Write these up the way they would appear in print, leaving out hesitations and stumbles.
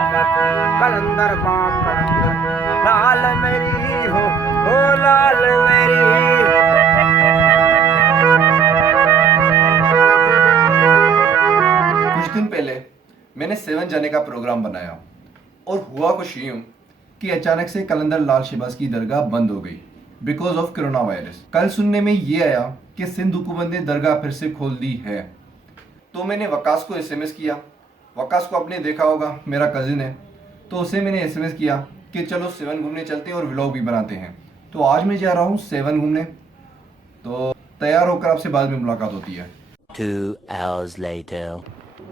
कलंदर माँ कलंदर लाल मेरी हो लाल मेरी। कुछ दिन पहले मैंने सेवन जाने का प्रोग्राम बनाया और हुआ कुछ यूं कि अचानक से कलंदर लाल शहबाज की दरगाह बंद हो गई बिकॉज ऑफ कोरोना वायरस। कल सुनने में ये आया कि सिंध हुकूमत ने दरगाह फिर से खोल दी है। तो मैंने वकास को एसएमएस किया। वकास को आपने देखा होगा, मेरा कजिन है, तो उसे मैंने एसएमएस किया कि चलो सेवन घूमने चलते हैं और व्लॉग भी बनाते हैं। तो आज मैं जा रहा हूँ सेवन घूमने, तो तैयार होकर आपसे बाद में मुलाकात होती है। 2 hours later.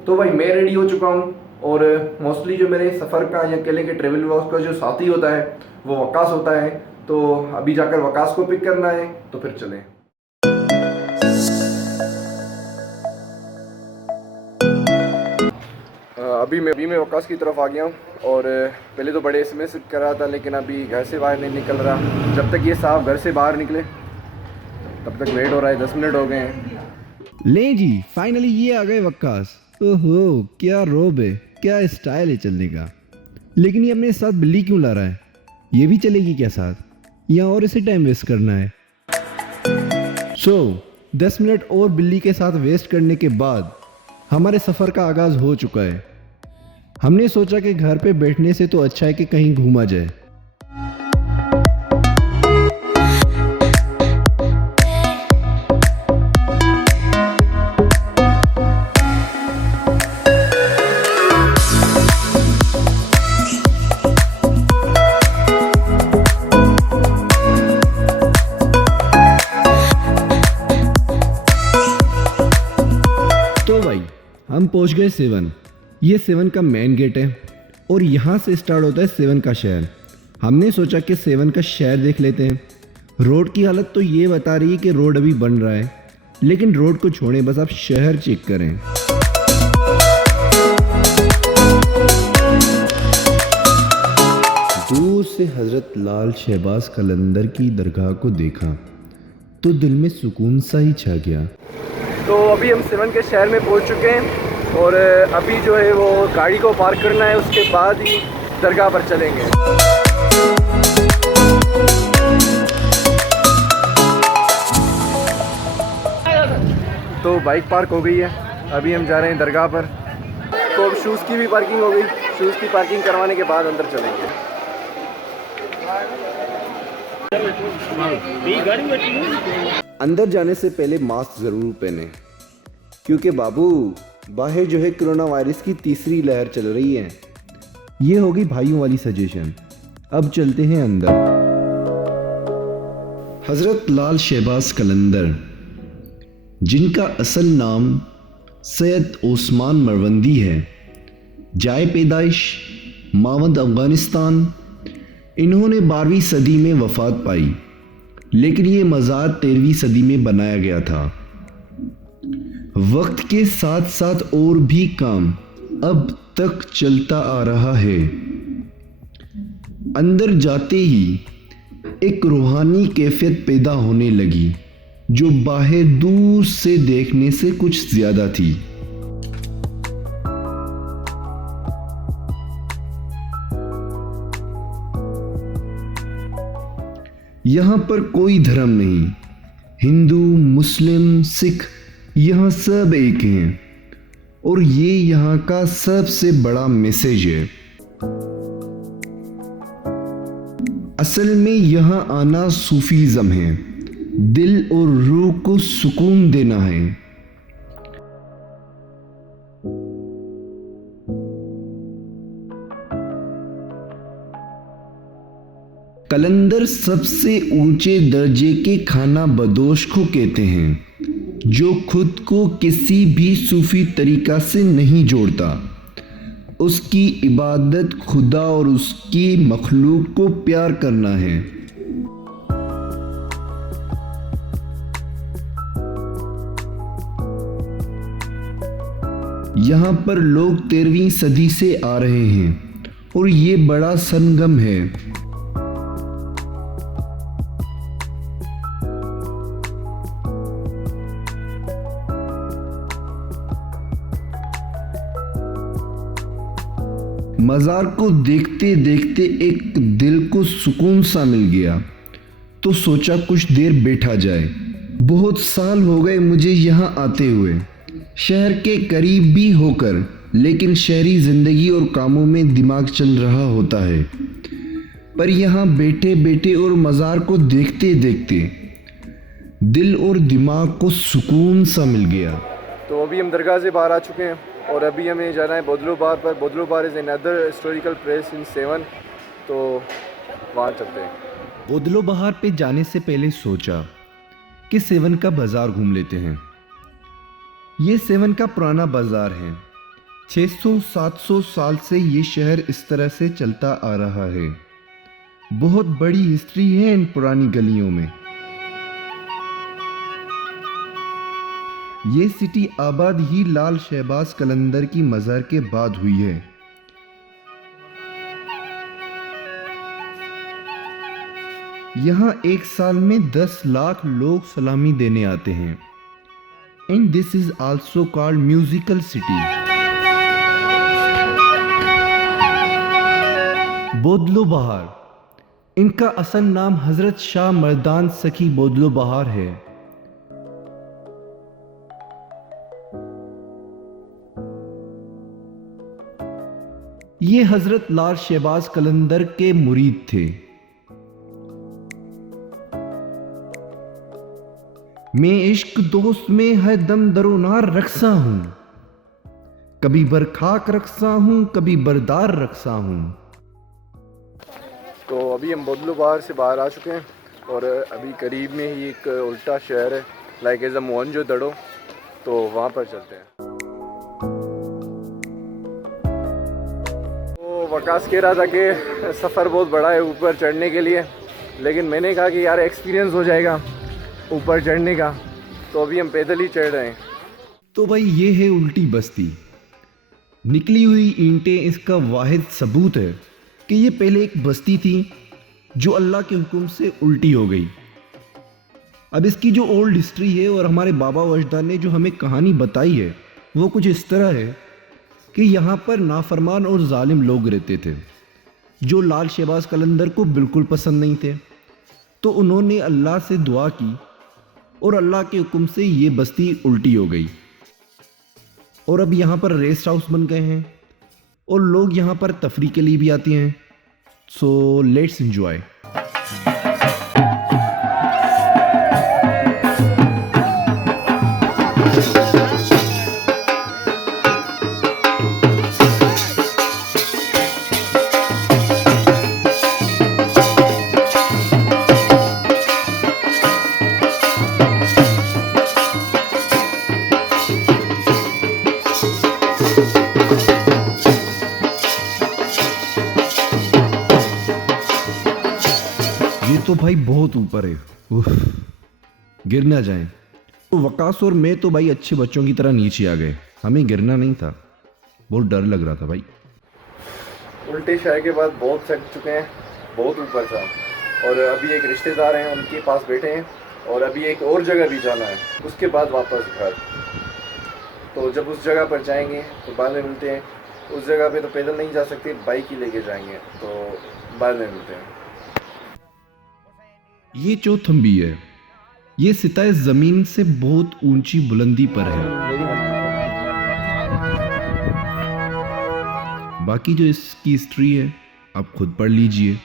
तो भाई मैं रेडी हो चुका हूँ और मोस्टली जो मेरे सफ़र का या अकेले के ट्रेवल व्लॉग का जो साथी होता है वो वकास होता है। तो अभी जाकर वकास को पिक करना है, तो फिर चलें। अभी मैं वकास की तरफ आ गया हूँ और पहले तो बड़े एसएमएस कर रहा था, लेकिन अभी घर से बाहर नहीं निकल रहा। जब तक ये साहब घर से बाहर निकले तब तक वेट हो रहा है। 10 मिनट हो गए हैं। ले जी, फाइनली ये आ गए वक्कास। ओहो, क्या रोब है, क्या स्टाइल है चलने का। लेकिन ये अपने साथ बिल्ली क्यों ला रहा है? ये भी चलेगी क्या साथ, या और इसे टाइम वेस्ट करना है? 10 मिनट और बिल्ली के साथ वेस्ट करने के बाद हमारे सफ़र का आगाज़ हो चुका है। हमने सोचा कि घर पे बैठने से तो अच्छा है कि कहीं घूमा जाए। तो भाई हम पहुंच गए सेवन। ये सेवन का मेन गेट है और यहाँ से स्टार्ट होता है सेवन का शहर। हमने सोचा कि सेवन का शहर देख लेते हैं। रोड की हालत तो ये बता रही है कि रोड अभी बन रहा है, लेकिन रोड को छोड़ें, बस आप शहर चेक करें। दूर से हजरत लाल शहबाज कलंदर की दरगाह को देखा तो दिल में सुकून सा ही छा गया। तो अभी हम सेवन के शहर में पहुंच चुके हैं और अभी जो है वो गाड़ी को पार्क करना है, उसके बाद ही दरगाह पर चलेंगे। तो बाइक पार्क हो गई है, अभी हम जा रहे हैं दरगाह पर। तो अब शूज़ की भी पार्किंग हो गई। शूज़ की पार्किंग करवाने के बाद अंदर चलेंगे। अंदर जाने से पहले मास्क ज़रूर पहने, क्योंकि बाबू बाहर जो है कोरोना वायरस की तीसरी लहर चल रही है। ये होगी भाइयों वाली सजेशन। अब चलते हैं अंदर। हज़रत लाल शहबाज कलंदर, जिनका असल नाम सैयद ओस्मान मरवंदी है, जाए पैदाइश मावंद अफ़गानिस्तान। इन्होंने 12वीं सदी में वफ़ात पाई, लेकिन ये मज़ार 13वीं सदी में बनाया गया था। वक्त के साथ साथ और भी काम अब तक चलता आ रहा है। अंदर जाते ही एक रूहानी कैफियत पैदा होने लगी, जो बाहर दूर से देखने से कुछ ज़्यादा थी। यहाँ पर कोई धर्म नहीं, हिंदू मुस्लिम सिख यहाँ सब एक हैं, और ये यहाँ का सबसे बड़ा मैसेज है। असल में यहाँ आना सूफीज़म है, दिल और रूह को सुकून देना है। कलंदर सबसे ऊंचे दर्जे के खाना बदोश को कहते हैं, जो खुद को किसी भी सूफी तरीका से नहीं जोड़ता। उसकी इबादत खुदा और उसकी मखलूक को प्यार करना है। यहाँ पर लोग 13वीं सदी से आ रहे हैं और ये बड़ा संगम है। मज़ार को देखते देखते एक दिल को सुकून सा मिल गया, तो सोचा कुछ देर बैठा जाए। बहुत साल हो गए मुझे यहाँ आते हुए, शहर के करीब भी होकर, लेकिन शहरी ज़िंदगी और कामों में दिमाग चल रहा होता है। पर यहाँ बैठे बैठे और मज़ार को देखते देखते दिल और दिमाग को सुकून सा मिल गया। तो अभी हम दरगाह से बाहर आ चुके हैं और अभी हमें जाना है बोदलो बार पर। Bodlo Bar is another historical place in Sehwan, तो वहाँ चलते हैं। बोदलो बहार पे जाने से पहले सोचा कि सेवन का बाज़ार घूम लेते हैं। ये सेवन का पुराना बाज़ार है। 600-700 साल से ये शहर इस तरह से चलता आ रहा है। बहुत बड़ी हिस्ट्री है इन पुरानी गलियों में। ये सिटी आबाद ही लाल शहबाज कलंदर की मज़ार के बाद हुई है। यहाँ एक साल में 10 लाख लोग सलामी देने आते हैं। And this is also called musical city. Bodlo Bahar, इनका असल नाम हजरत शाह मर्दान सखी बोदलो बहार है। ये हजरत लाल शहबाज कलंदर के मुरीद थे। मैं इश्क दोस्त में है दम दरोनार रखसा हूं, कभी बरखाक रखसा हूं, कभी बरदार रखसा हूं। तो अभी हम बोदलो बाहर से बाहर आ चुके हैं और अभी करीब में ही एक उल्टा शहर है, लाइक एज अ मोहनजोदड़ो, तो वहाँ पर चलते हैं। तो वकास कह रहा था कि सफ़र बहुत बड़ा है ऊपर चढ़ने के लिए, लेकिन मैंने कहा कि यार एक्सपीरियंस हो जाएगा ऊपर चढ़ने का, तो अभी हम पैदल ही चढ़ रहे हैं। तो भाई ये है उल्टी बस्ती। निकली हुई ईंटें इसका वाहिद सबूत है कि ये पहले एक बस्ती थी जो अल्लाह के हुक्म से उल्टी हो गई। अब इसकी जो ओल्ड हिस्ट्री है और हमारे बाबा वजदाद ने जो हमें कहानी बताई है वो कुछ इस तरह है कि यहाँ पर नाफरमान और जालिम लोग रहते थे जो लाल शहबाज कलंदर को बिल्कुल पसंद नहीं थे। तो उन्होंने अल्लाह से दुआ की और अल्लाह के हुक्म से ये बस्ती उल्टी हो गई और अब यहाँ पर रेस्ट हाउस बन गए हैं और लोग यहाँ पर तफरी के लिए भी आते हैं। So let's enjoy. ये तो भाई बहुत ऊपर है, उफ, गिर ना जाए। तो वकास और मैं तो भाई अच्छे बच्चों की तरह नीचे आ गए, हमें गिरना नहीं था, बहुत डर लग रहा था भाई। उल्टे शहर के बाद बहुत थक चुके हैं, बहुत ऊपर था, और अभी एक रिश्तेदार हैं उनके पास बैठे हैं और अभी एक और जगह भी जाना है, उसके बाद वापस घर। तो जब उस जगह पर जाएंगे तो बाद में मिलते हैं। उस जगह पे तो पैदल नहीं जा सकते, बाइक ही लेके जाएंगे, तो बाद में मिलते हैं। ये चौथम्बी है, ये सिताए जमीन से बहुत ऊंची बुलंदी पर है। बाकी जो इसकी हिस्ट्री है आप खुद पढ़ लीजिए।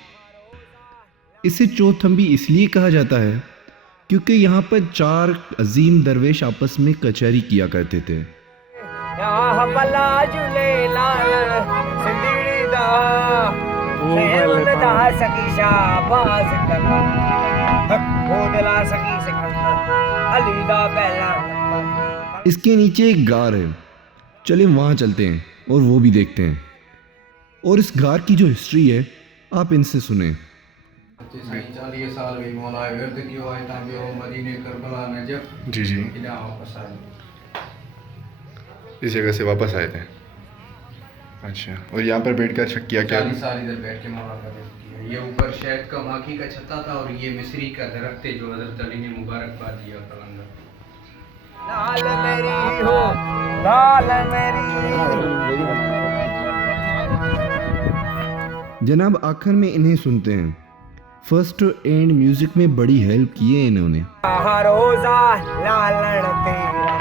इसे चौथम्बी इसलिए कहा जाता है क्योंकि यहाँ पर 4 अजीम दरवेश आपस में कचहरी किया करते थे। इसके नीचे एक गार है, चलिए वहां चलते हैं और वो भी देखते हैं। और इस गार की जो हिस्ट्री है आप इनसे सुने। 40 साल भी मौला वर्द कियो है ताकि वो मदीने करबला नजफ जी इला वापस आए, इस जगह से वापस आए थे। अच्छा, और यहाँ पर बैठ कर किया क्या? 40 साल इधर बैठ के मौला का वर्द किया। ये ऊपर शहद का माखी का छत्ता था और ये मिस्री का दरख्त है जो हजरत अली ने मुबारकबाद दिया कलंदर। लाल मेरी हो, लाल मेरी जनाब आखिर में इन्हें सुनते हैं। फर्स्ट एंड म्यूजिक में बड़ी हेल्प की है इन्होंने। रोजा लालन तेरा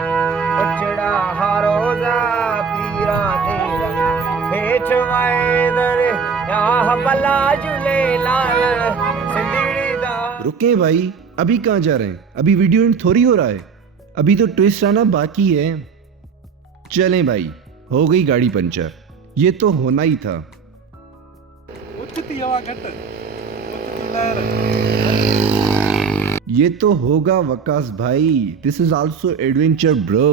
उचड़ा रोजा पीरा तेरा हेठ वाइदर या भला झूले लाल सिंदड़ी दा। रुके भाई, अभी कहाँ जा रहे हैं? अभी वीडियो एंड थोड़ी हो रहा है, अभी तो ट्विस्ट आना बाकी है। चलें भाई, हो गई गाड़ी पंचर, ये तो होना ही था। ये तो होगा वकास भाई, this is also adventure bro.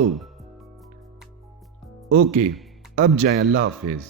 Okay, अब जाएं, अल्लाह हाफिज।